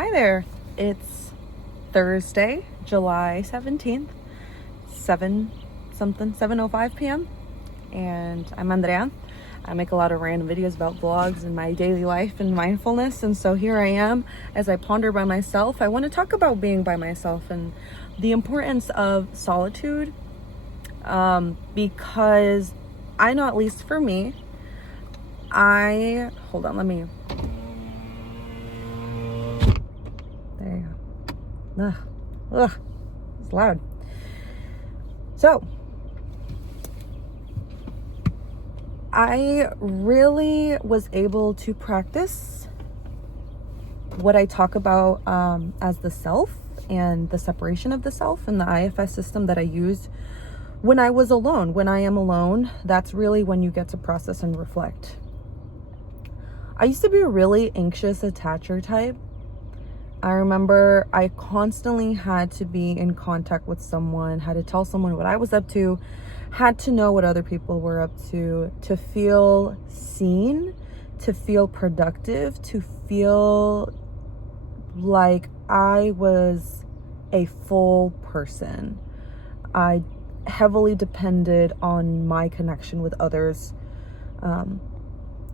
Hi there. It's Thursday, July 17th, 7:05 p.m. And I'm Andrea. I make a lot of random videos about vlogs and my daily life and mindfulness. And so here I am as I ponder by myself. I want to talk about being by myself and the importance of solitude. Because I know, at least for me, hold on, there you go. Ugh, it's loud. So, I really was able to practice what I talk about as the self and the separation of the self and the IFS system that I used when I was alone. When I am alone, that's really when you get to process and reflect. I used to be a really anxious attacher type. I remember I constantly had to be in contact with someone, had to tell someone what I was up to, had to know what other people were up to feel seen, to feel productive, to feel like I was a full person. I heavily depended on my connection with others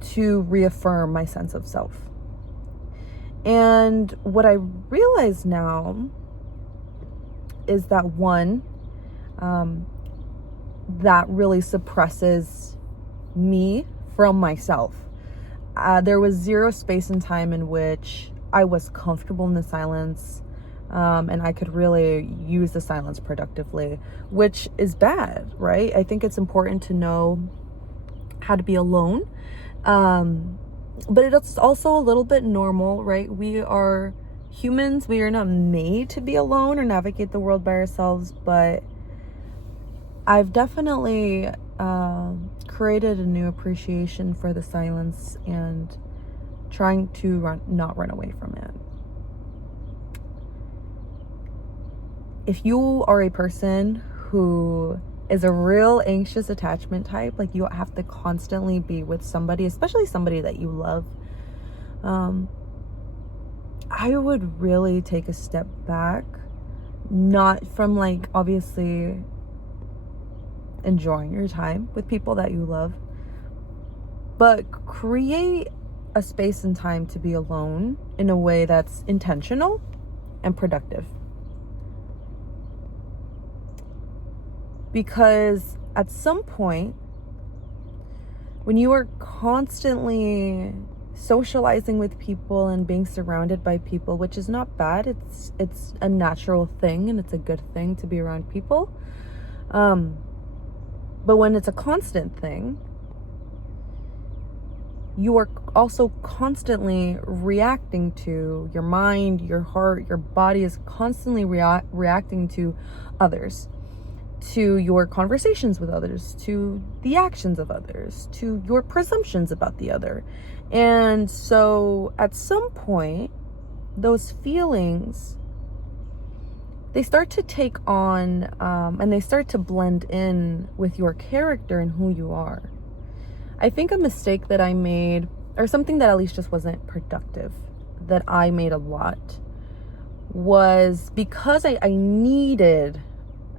to reaffirm my sense of self. And what I realize now is that one, that really suppresses me from myself. There was zero space and time in which I was comfortable in the silence, and I could really use the silence productively, which is bad, right? I think it's important to know how to be alone. But it's also a little bit normal, right? We are humans. We are not made to be alone or navigate the world by ourselves, but I've definitely created a new appreciation for the silence and trying to not run away from it. If you are a person who is a real anxious attachment type, like you have to constantly be with somebody, especially somebody that you love, I would really take a step back, not from like obviously enjoying your time with people that you love, but create a space and time to be alone in a way that's intentional and productive. Because at some point, when you are constantly socializing with people and being surrounded by people, which is not bad, it's a natural thing and it's a good thing to be around people. But when it's a constant thing, you are also constantly reacting to your mind, your heart, your body is constantly reacting to others, to your conversations with others, to the actions of others, to your presumptions about the other. And so at some point, those feelings, they start to take on and they start to blend in with your character and who you are. I think a mistake that I made, or something that at least just wasn't productive, that I made a lot, was because I needed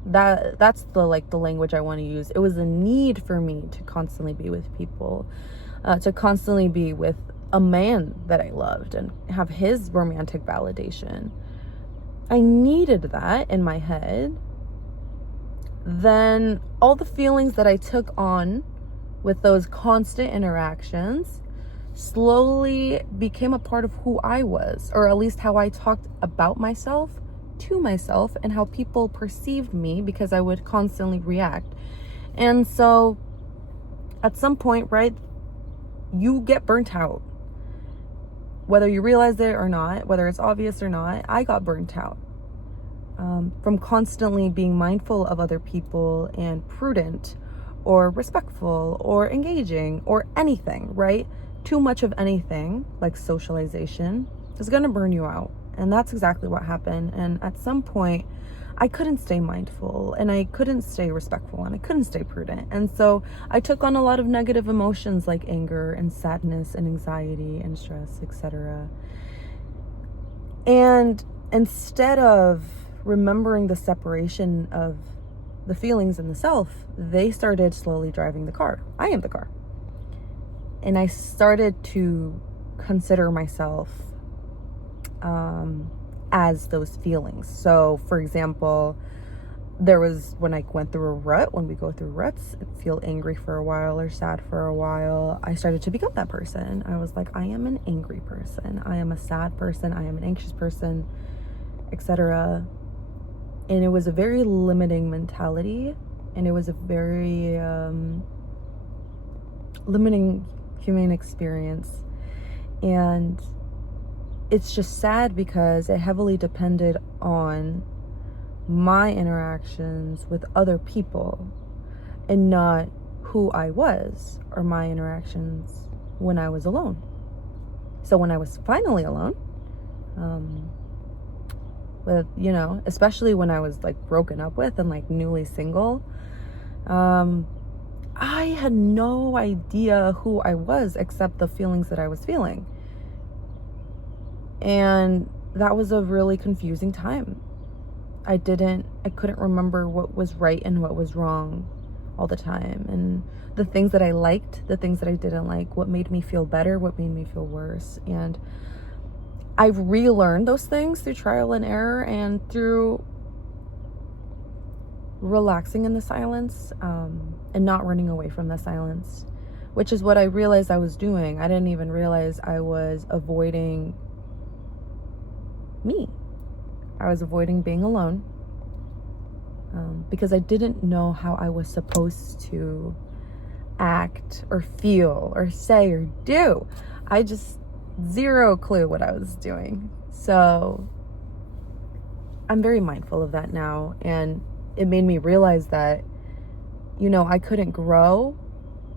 that's the language I want to use. It was a need for me to constantly be with people, to constantly be with a man that I loved and have his romantic validation. I needed that in my head. Then all the feelings that I took on with those constant interactions slowly became a part of who I was, or at least how I talked about myself to myself and how people perceived me, because I would constantly react. And so at some point, right, you get burnt out. Whether you realize it or not, whether it's obvious or not, I got burnt out from constantly being mindful of other people and prudent or respectful or engaging or anything, right? Too much of anything, like socialization, is going to burn you out. And that's exactly what happened. And at some point, I couldn't stay mindful and I couldn't stay respectful and I couldn't stay prudent. And so I took on a lot of negative emotions like anger and sadness and anxiety and stress, etc. And instead of remembering the separation of the feelings and the self, they started slowly driving the car. I am the car. And I started to consider myself as those feelings. So, for example, there was when I went through a rut, when we go through ruts, feel angry for a while or sad for a while, I started to become that person. I was like, I am an angry person. I am a sad person. I am an anxious person, etc. And it was a very limiting mentality. And it was a very limiting human experience. And it's just sad because it heavily depended on my interactions with other people and not who I was or my interactions when I was alone. So when I was finally alone, with, you know, especially when I was like broken up with and like newly single, I had no idea who I was except the feelings that I was feeling. And that was a really confusing time. I couldn't remember what was right and what was wrong all the time. And the things that I liked, the things that I didn't like, what made me feel better, what made me feel worse. And I've relearned those things through trial and error and through relaxing in the silence, and not running away from the silence, which is what I realized I was doing. I didn't even realize I was avoiding me. I was avoiding being alone, because I didn't know how I was supposed to act or feel or say or do. I just zero clue what I was doing. So I'm very mindful of that now, and it made me realize that, you know, I couldn't grow.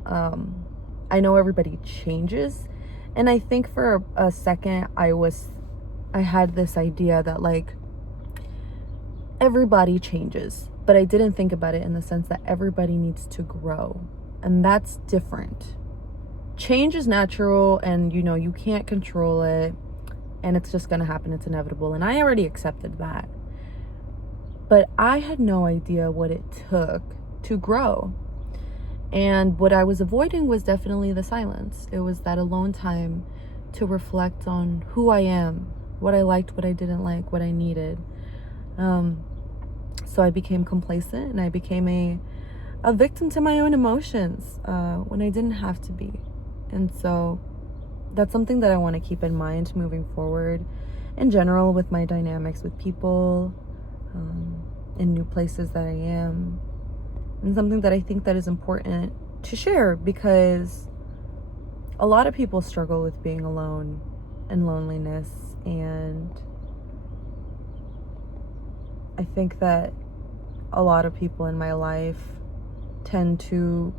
I know everybody changes, and I think for a second I had this idea that like everybody changes, but I didn't think about it in the sense that everybody needs to grow, and that's different. Change is natural, and you know, you can't control it, and it's just gonna happen. It's inevitable, and I already accepted that. But I had no idea what it took to grow. And what I was avoiding was definitely the silence. It was that alone time to reflect on who I am, what I liked, what I didn't like, what I needed. So I became complacent, and I became a victim to my own emotions when I didn't have to be. And so that's something that I want to keep in mind moving forward in general with my dynamics with people, in new places that I am, and something that I think that is important to share, because a lot of people struggle with being alone and loneliness, and I think that a lot of people in my life tend to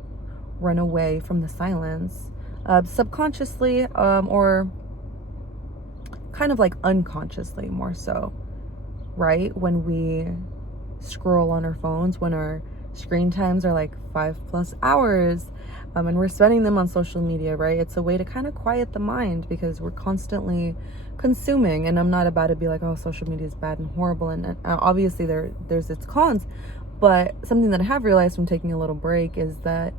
run away from the silence, subconsciously, or kind of like unconsciously more so, right? When we scroll on our phones, when our screen times are like 5+ hours, and we're spending them on social media, right? It's a way to kind of quiet the mind, because we're constantly consuming. And I'm not about to be like, oh, social media is bad and horrible, and obviously there's its cons, but something that I have realized from taking a little break is that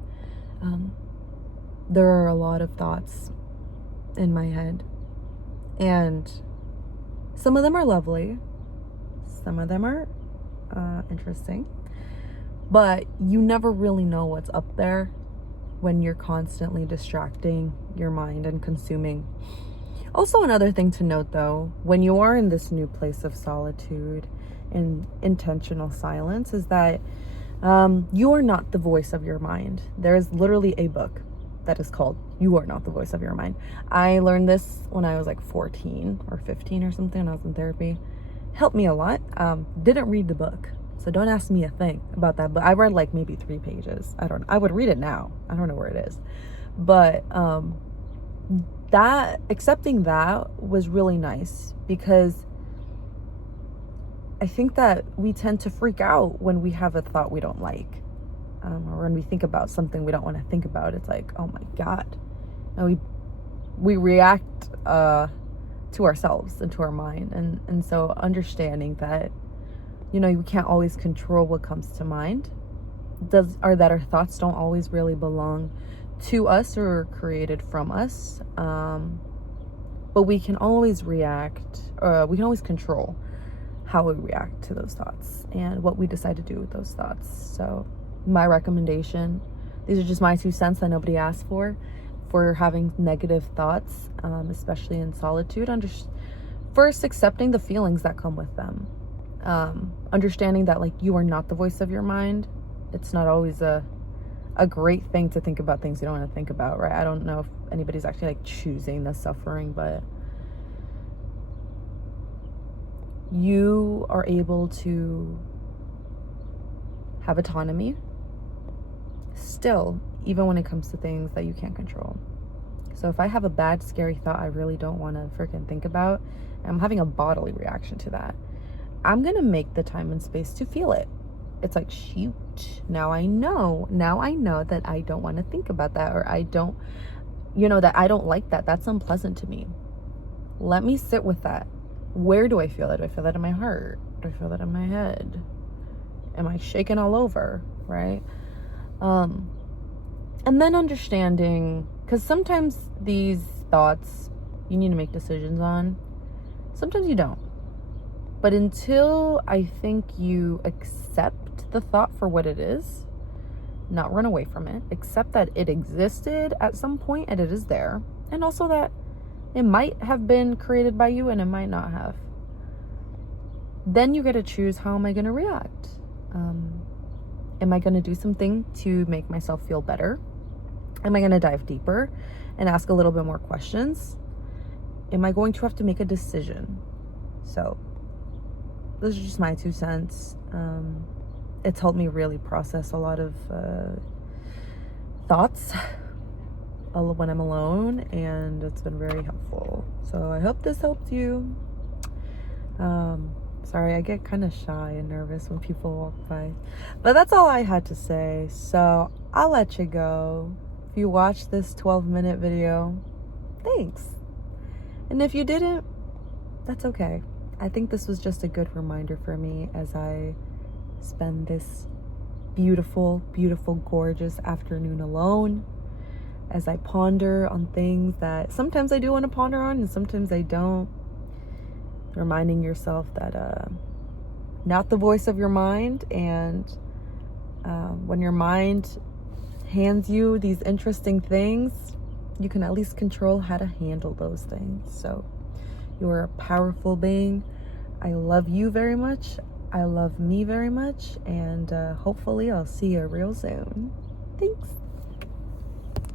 there are a lot of thoughts in my head, and some of them are lovely, some of them are interesting, but you never really know what's up there when you're constantly distracting your mind and consuming. Also, another thing to note though, when you are in this new place of solitude and intentional silence, is that you are not the voice of your mind. There is literally a book that is called You Are Not the Voice of Your Mind. I learned this when I was like 14 or 15 or something, when I was in therapy. Helped me a lot. Didn't read the book, so don't ask me a thing about that. But I read like maybe 3 pages. I would read it now. I don't know where it is. But that accepting that was really nice, because I think that we tend to freak out when we have a thought we don't like, or when we think about something we don't want to think about. It's like, oh my God. And we react to to ourselves and to our mind. And so understanding that, you know, you can't always control what comes to mind, or that our thoughts don't always really belong to us or are created from us. But we can always react, we can always control how we react to those thoughts and what we decide to do with those thoughts. So my recommendation, these are just my 2 cents that nobody asked for having negative thoughts, especially in solitude. First, accepting the feelings that come with them. Understanding that, like, you are not the voice of your mind. It's not always a great thing to think about things you don't want to think about, right? I don't know if anybody's actually like choosing the suffering, but you are able to have autonomy still, even when it comes to things that you can't control. So if I have a bad, scary thought I really don't want to freaking think about, and I'm having a bodily reaction to that, I'm going to make the time and space to feel it. It's like, shoot, now I know that I don't want to think about that, or I don't, you know, that I don't like that. That's unpleasant to me. Let me sit with that. Where do I feel it? Do I feel that in my heart? Do I feel that in my head? Am I shaking all over, right? And then understanding, because sometimes these thoughts you need to make decisions on. Sometimes you don't. But until I think you accept the thought for what it is, not run away from it, accept that it existed at some point and it is there, and also that it might have been created by you and it might not have. Then you get to choose, how am I going to react? Am I going to do something to make myself feel better? Am I going to dive deeper and ask a little bit more questions? Am I going to have to make a decision? So those are just my 2 cents. It's helped me really process a lot of thoughts when I'm alone, and it's been very helpful. So I hope this helped you. Sorry, I get kind of shy and nervous when people walk by. But that's all I had to say. So I'll let you go. If you watched this 12-minute video, thanks. And if you didn't, that's okay. I think this was just a good reminder for me as I spend this beautiful, beautiful, gorgeous afternoon alone, as I ponder on things that sometimes I do want to ponder on and sometimes I don't. Reminding yourself that not the voice of your mind, and when your mind hands you these interesting things, you can at least control how to handle those things. So you're a powerful being. I love you very much. I love me very much, and hopefully I'll see you real soon. Thanks.